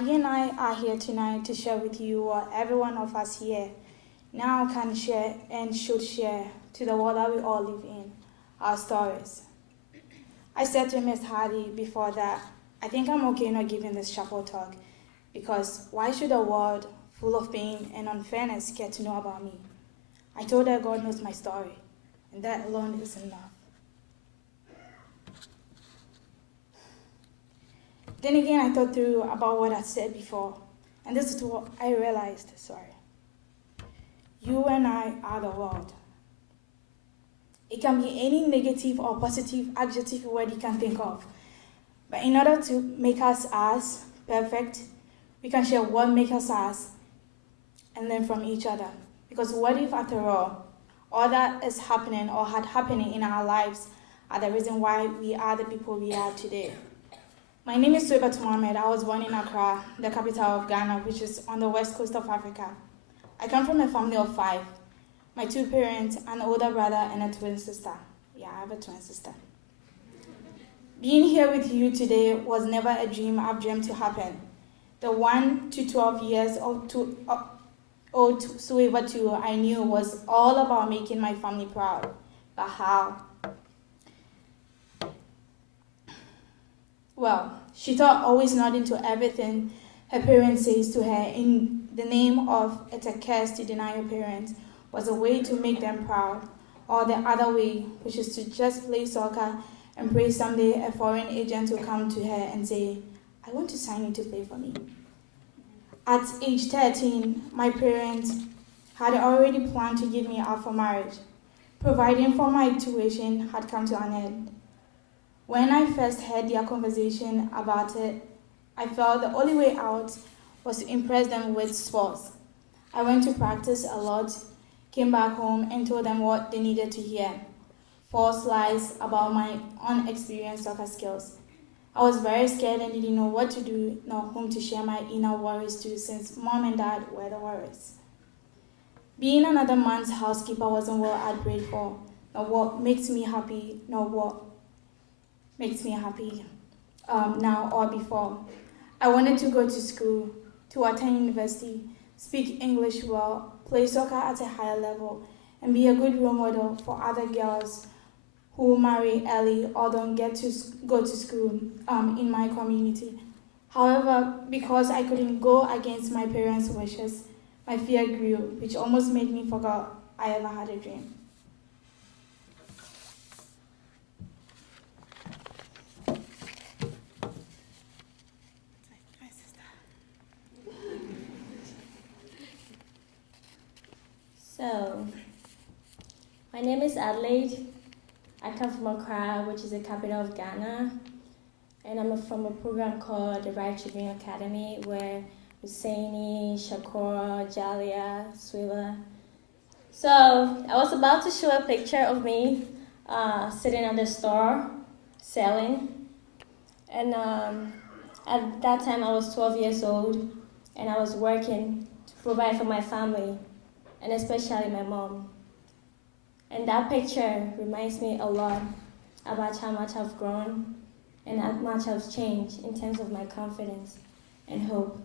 Hadi and I are here tonight to share with you what every one of us here now can share and should share to the world that we all live in, our stories. I said to Miss Hadi before that, I think I'm okay not giving this chapel talk, because why should a world full of pain and unfairness get to know about me? I told her God knows my story, and that alone is enough. Then again, I thought through about what I said before, and this is what I realized, You and I are the world. It can be any negative or positive adjective word you can think of. But in order to make us as perfect, we can share what makes us as and learn from each other. Because what if, after all that is happening or had happening in our lives are the reason why we are the people we are today? My name is Suwaibatu Mohammed. I was born in Accra, the capital of Ghana, which is on the west coast of Africa. I come from a family of 5. My 2 parents, an older brother, and a twin sister. Yeah, I have a twin sister. Being here with you today was never a dream I've dreamed to happen. The 1 to 12 years old Suwaibatu I knew was all about making my family proud. But how? Well, she thought always nodding to everything her parents says to her in the name of it's a curse to deny your parents was a way to make them proud, or the other way, which is to just play soccer and pray someday a foreign agent will come to her and say, I want to sign you to play for me. At age 13, my parents had already planned to give me out for marriage. Providing for my tuition had come to an end. When I first heard their conversation about it, I felt the only way out was to impress them with sports. I went to practice a lot, came back home and told them what they needed to hear. False lies about my unexperienced soccer skills. I was very scared and didn't know what to do nor whom to share my inner worries to, since mom and dad were the worries. Being another man's housekeeper wasn't what I'd prayed for, nor what makes me happy, nor what makes me happy now or before. I wanted to go to school, to attend university, speak English well, play soccer at a higher level, and be a good role model for other girls who marry early or don't get to go to school in my community. However, because I couldn't go against my parents' wishes, my fear grew, which almost made me forget I ever had a dream. So, my name is Adelaide. I come from Accra, which is the capital of Ghana, and I'm from a program called the Right Children Academy, where Husseini, Shakora, Jalia, Swila. So, I was about to show a picture of me sitting at the store, selling, and at that time I was 12 years old, and I was working to provide for my family, and especially my mom. And that picture reminds me a lot about how much I've grown and how much I've changed in terms of my confidence and hope.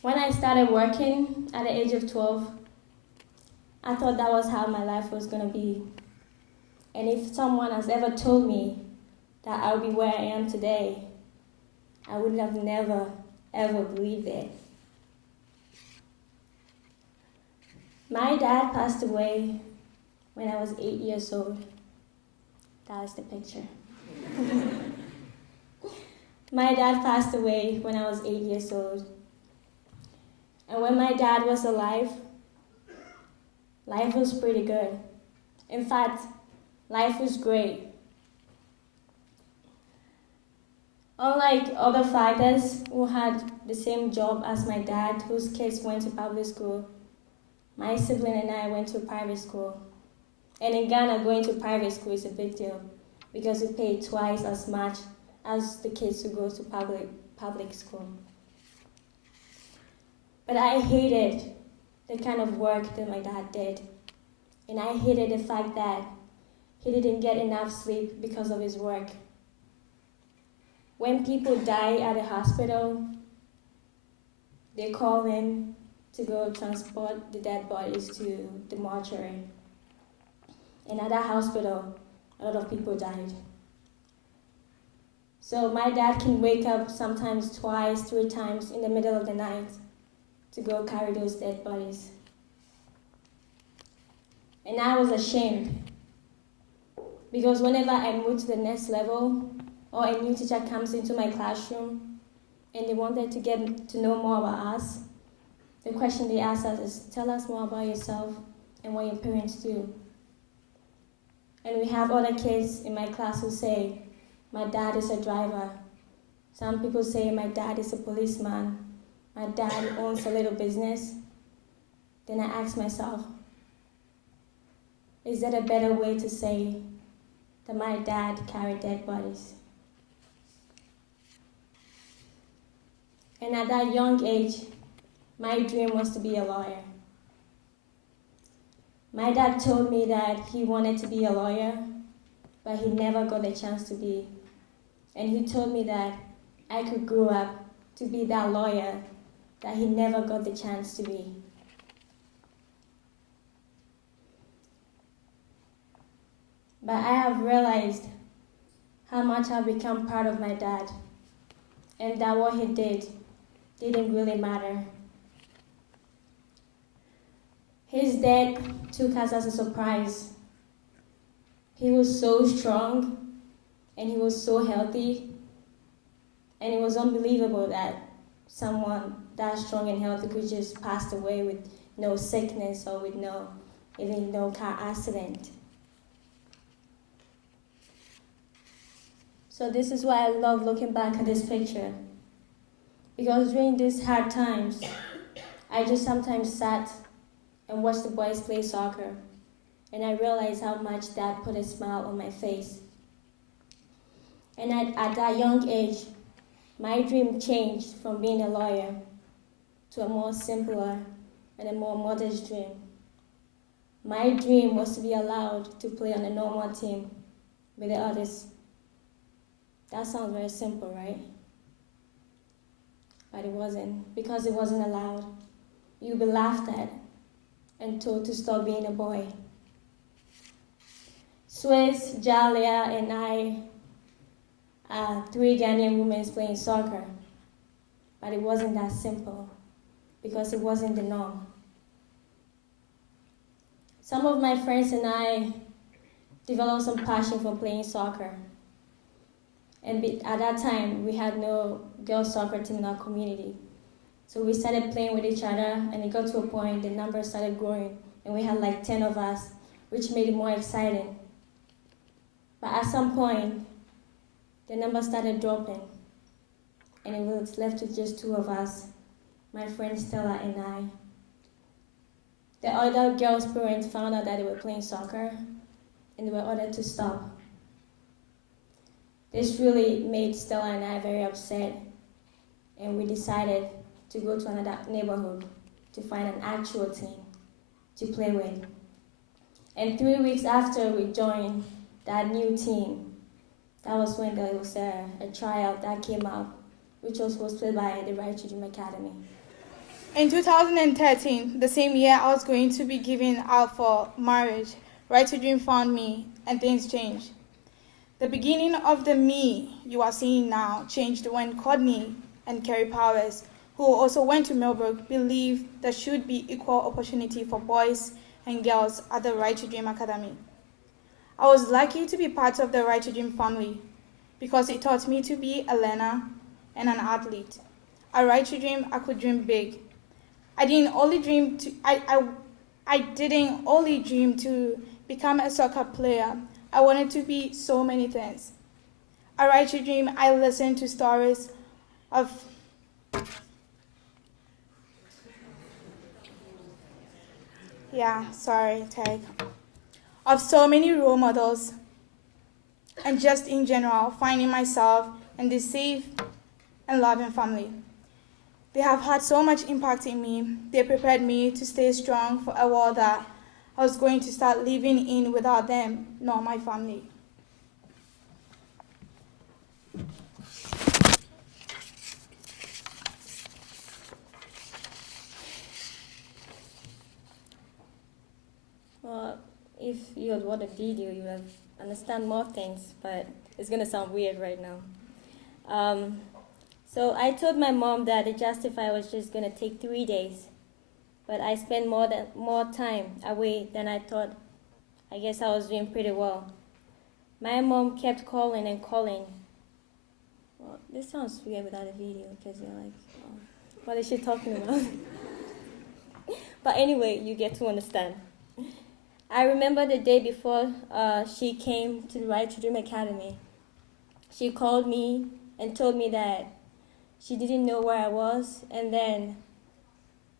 When I started working at the age of 12, I thought that was how my life was going to be. And if someone has ever told me that I would be where I am today, I would have never, ever believed it. My dad passed away when I was 8 years old. That is the picture. My dad passed away when I was 8 years old. And when my dad was alive, life was pretty good. In fact, life was great. Unlike other fathers who had the same job as my dad, whose kids went to public school, my sibling and I went to private school. And in Ghana, going to private school is a big deal because we pay twice as much as the kids who go to public school. But I hated the kind of work that my dad did. And I hated the fact that he didn't get enough sleep because of his work. when people die at a hospital, they call in to go transport the dead bodies to the mortuary. And at that hospital, a lot of people died. So my dad can wake up sometimes twice, 3 times in the middle of the night to go carry those dead bodies. And I was ashamed because whenever I moved to the next level or a new teacher comes into my classroom and they wanted to get to know more about us, the question they ask us is, tell us more about yourself and what your parents do. And we have other kids in my class who say, my dad is a driver. Some people say my dad is a policeman. My dad owns a little business. Then I ask myself, is that a better way to say that my dad carried dead bodies? And at that young age, my dream was to be a lawyer. My dad told me that he wanted to be a lawyer, but he never got the chance to be. And he told me that I could grow up to be that lawyer that he never got the chance to be. But I have realized how much I've become part of my dad, and that what he did didn't really matter. His death took us as a surprise. He was so strong, and he was so healthy, and it was unbelievable that someone that strong and healthy could just pass away with no sickness or with even no car accident. So this is why I love looking back at this picture. Because during these hard times, I just sometimes sat and watched the boys play soccer, and I realized how much that put a smile on my face. And at that young age, my dream changed from being a lawyer to a more simpler and a more modest dream. My dream was to be allowed to play on a normal team with the others. That sounds very simple, right? But it wasn't, because it wasn't allowed. You'd be laughed at and told to stop being a boy. Swiss, Jalia, and I are 3 Ghanaian women playing soccer. But it wasn't that simple, because it wasn't the norm. Some of my friends and I developed some passion for playing soccer. And at that time, we had no girls' soccer team in our community. So we started playing with each other, and it got to a point the numbers started growing, and we had like 10 of us, which made it more exciting. But at some point, the numbers started dropping, and it was left with just 2 of us, my friend Stella and I. The other girls' parents found out that they were playing soccer, and they were ordered to stop. This really made Stella and I very upset, and we decided to go to another neighborhood to find an actual team to play with. And 3 weeks after we joined that new team, that was when there was a tryout that came up, which was hosted by the Right to Dream Academy. In 2013, the same year I was going to be given out for marriage, Right to Dream found me, and things changed. The beginning of the me you are seeing now changed when Courtney and Kerry Powers, who also went to Millbrook, believed there should be equal opportunity for boys and girls at the Right to Dream Academy. I was lucky to be part of the Right to Dream family because it taught me to be a learner and an athlete. At Right to Dream, I could dream big. I didn't only dream to become a soccer player. I wanted to be so many things. At Right to Dream, I listened to stories of of so many role models, and just in general, finding myself in this safe and loving family. They have had so much impact in me. They prepared me to stay strong for a world that I was going to start living in without them, nor my family. Well, if you had watched the video, you would understand more things, but it's going to sound weird right now. So I told my mom that the Justify was just going to take 3 days, but I spent more time away than I thought. I guess I was doing pretty well. My mom kept calling and calling. Well, this sounds weird without a video, because you're like, oh, what is she talking about? But anyway, you get to understand. I remember the day before she came to the Right to Dream Academy. She called me and told me that she didn't know where I was, and then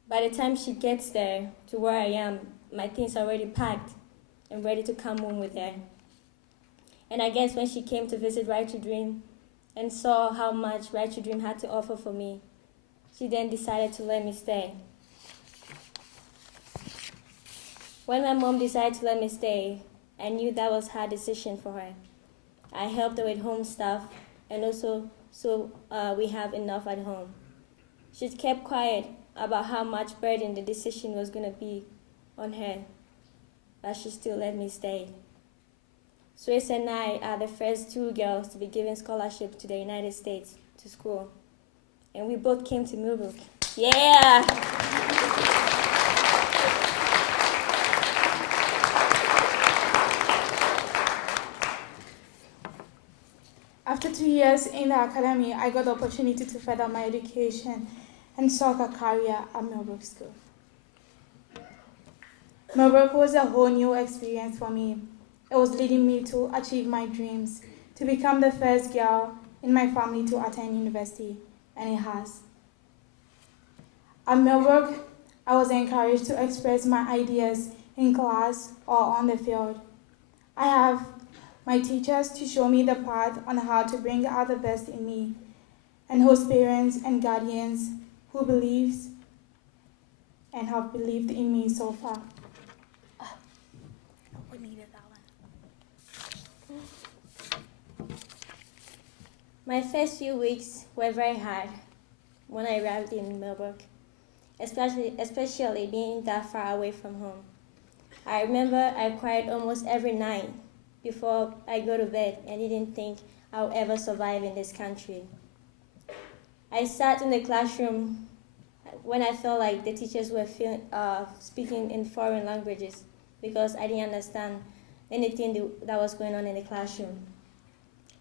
by the time she gets there to where I am, my things are already packed and ready to come home with her. And I guess when she came to visit Right to Dream and saw how much Right to Dream had to offer for me, she then decided to let me stay. When my mom decided to let me stay, I knew that was her decision for her. I helped her with home stuff, and also so we have enough at home. She kept quiet about how much burden the decision was going to be on her, but she still let me stay. Suez and I are the first 2 girls to be given scholarship to the United States to school, and we both came to Millbrook. Yeah! After 2 years in the academy, I got the opportunity to further my education and sought a career at Millbrook School. Millbrook was a whole new experience for me. It was leading me to achieve my dreams, to become the first girl in my family to attend university, and it has. At Millbrook, I was encouraged to express my ideas in class or on the field. I have my teachers to show me the path on how to bring out the best in me, and host parents and guardians who believes and have believed in me so far. We needed that one. My first few weeks were very hard when I arrived in Millbrook, especially being that far away from home. I remember I cried almost every night before I go to bed and didn't think I'll ever survive in this country. I sat in the classroom when I felt like the teachers were speaking in foreign languages because I didn't understand anything that was going on in the classroom.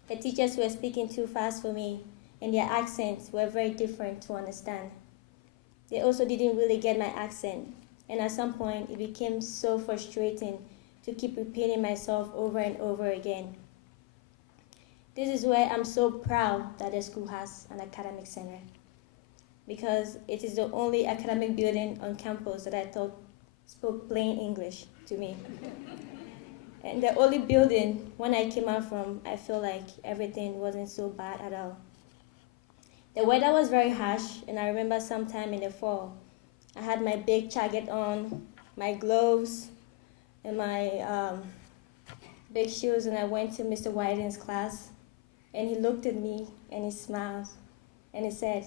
The teachers were speaking too fast for me, and their accents were very different to understand. They also didn't really get my accent, and at some point it became so frustrating to keep repeating myself over and over again. This is where I'm so proud that the school has an academic center, because it is the only academic building on campus that I thought spoke plain English to me. And the only building, when I came out from, I feel like everything wasn't so bad at all. The weather was very harsh, and I remember sometime in the fall, I had my big jacket on, my gloves, and my big shoes, and I went to Mr. Whiting's class, and he looked at me, and he smiled, and he said,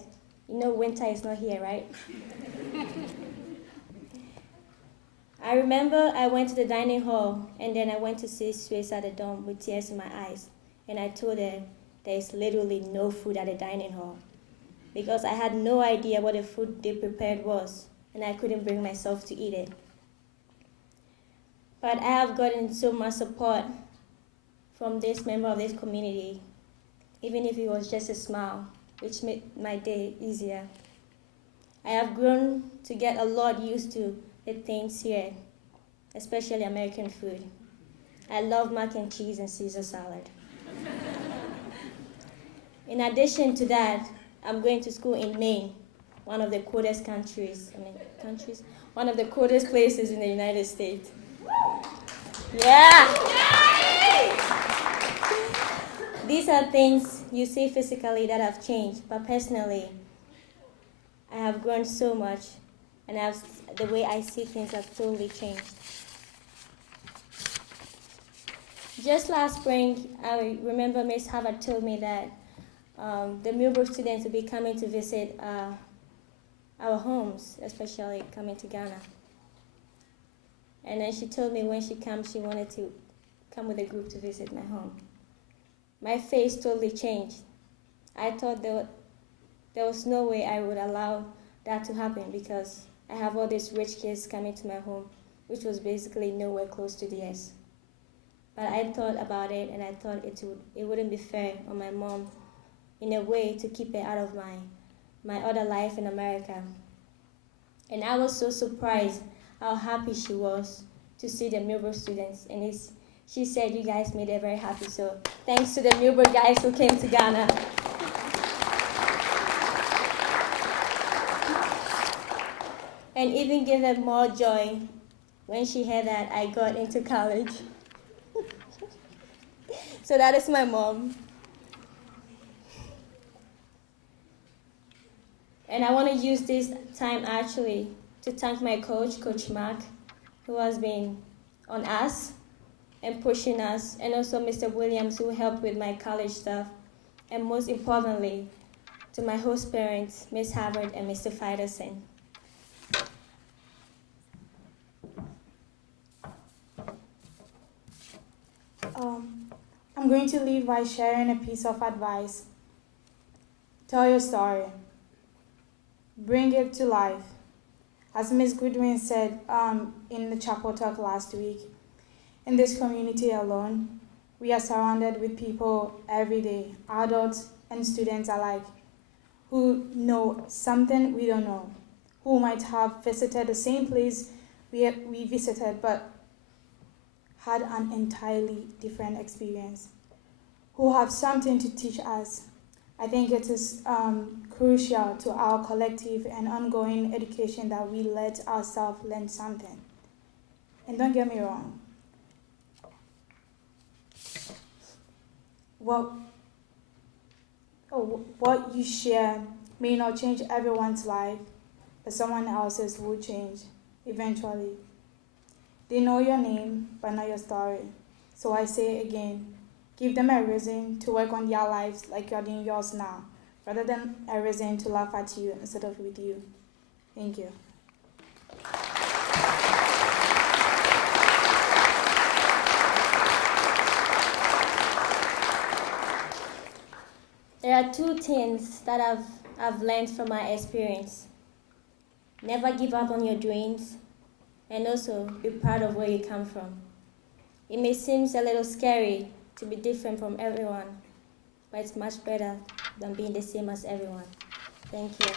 "You know winter is not here, right?" I remember I went to the dining hall, and then I went to see Suez at the dorm with tears in my eyes, and I told her there's literally no food at the dining hall, because I had no idea what the food they prepared was, and I couldn't bring myself to eat it. But I have gotten so much support from this member of this community, even if it was just a smile, which made my day easier. I have grown to get a lot used to the things here, especially American food. I love mac and cheese and Caesar salad. In addition to that, I'm going to school in Maine, one of the coldest one of the coldest places in the United States. Yeah! These are things you see physically that have changed, but personally, I have grown so much, and the way I see things have totally changed. Just last spring, I remember Miss Harvard told me that the Millbrook students will be coming to visit our homes, especially coming to Ghana. And then she told me when she comes, she wanted to come with a group to visit my home. My face totally changed. I thought there was no way I would allow that to happen because I have all these rich kids coming to my home, which was basically nowhere close to theirs. But I thought about it, and I thought it wouldn't be fair on my mom in a way to keep her out of my other life in America. And I was so surprised how happy she was to see the Millbrook students. And she said you guys made her very happy. So thanks to the Millbrook guys who came to Ghana. And even gave her more joy when she heard that I got into college. So that is my mom. And I want to use this time actually to thank my coach, Coach Mark, who has been on us and pushing us, and also Mr. Williams, who helped with my college stuff, and most importantly, to my host parents, Miss Harvard and Mr. Fiderson. I'm going to leave by sharing a piece of advice. Tell your story. Bring it to life. As Ms. Goodwin said in the chapel talk last week, in this community alone, we are surrounded with people every day, adults and students alike, who know something we don't know, who might have visited the same place we visited but had an entirely different experience, who have something to teach us. I think it is crucial to our collective and ongoing education that we let ourselves learn something. And don't get me wrong, what you share may not change everyone's life, but someone else's will change eventually. They know your name, but not your story. So I say again, give them a reason to work on their lives like you're doing yours now, rather than a reason to laugh at you instead of with you. Thank you. There are two things that I've learned from my experience. Never give up on your dreams, and also be proud of where you come from. It may seem a little scary to be different from everyone, but it's much better than being the same as everyone. Thank you.